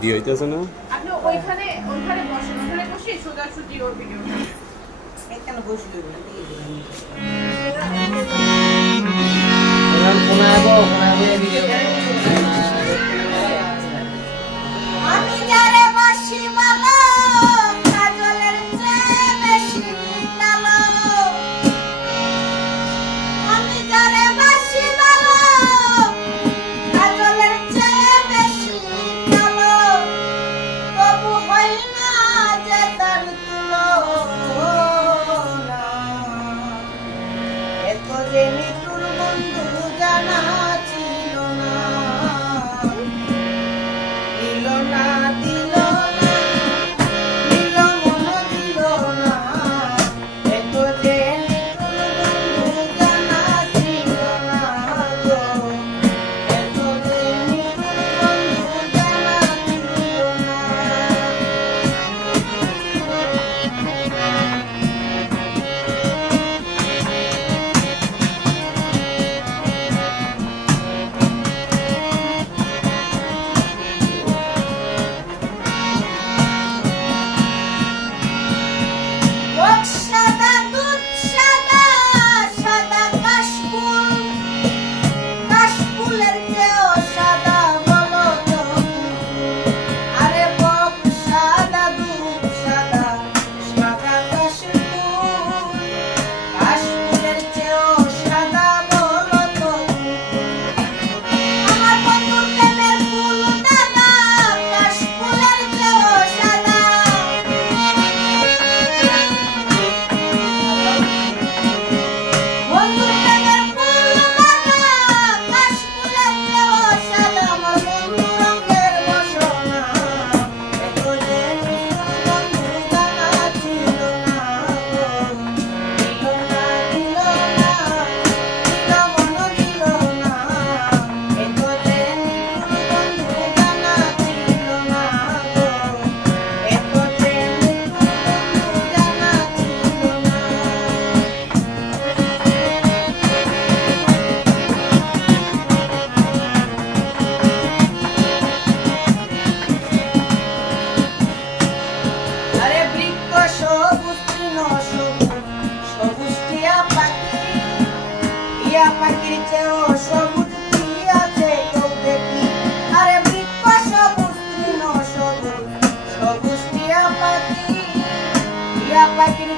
video হইতেছে না আপনি ওইখানে বসেন ওখানে বসে সোজাসুজি ওর ভিডিও এখানে বসলে আমি যারে বাসি ভালো কাজলের চেয়ে বেশি কালো আমি যারে বাসি ভালো কাজলের চেয়ে বেশি কালো তবু হই না যে তার তুলনা এত যে নিতুর বন্ধু জানা ছিল না দিল না দিল না দিল মন দিল না এত যে নিতুর বন্ধু জানা ছিল না গো এত যে নিতুর বন্ধু জানা ছিল না ওক সাদা দুধ সাদা সাদা কাশফুলের চেয়েও সাদা বলো তো আরে বক সাদা দুধ সাদা সাদা কাশফুলের চেয়েও সাদা বলো তো আমার বন্ধুর প্রেমের ফুল দাদা কাশফুলের চেয়েও সাদা বন্ধুর প্রেমের ফুল দাদা কাশফুলের চেয়েও সাদা আমার বন্ধু রঙের বসনা এত যে নিতুর বন্ধু জানা ছিল না গো দিল না দিল না দিল মন দিল না এত যে নিতুর বন্ধু জানা ছিল না গো এত যে নিতুর বন্ধু জানা ছিল না আরে বৃক্ষ সবুজ তৃণ সবুজ সবুজ টিয়া পাখির চেয়েও সবুজ কি আছে কেউ দেখি আরে বৃক্ষ সবুজ তৃণ সবুজ সবুজ টিয়া পাখির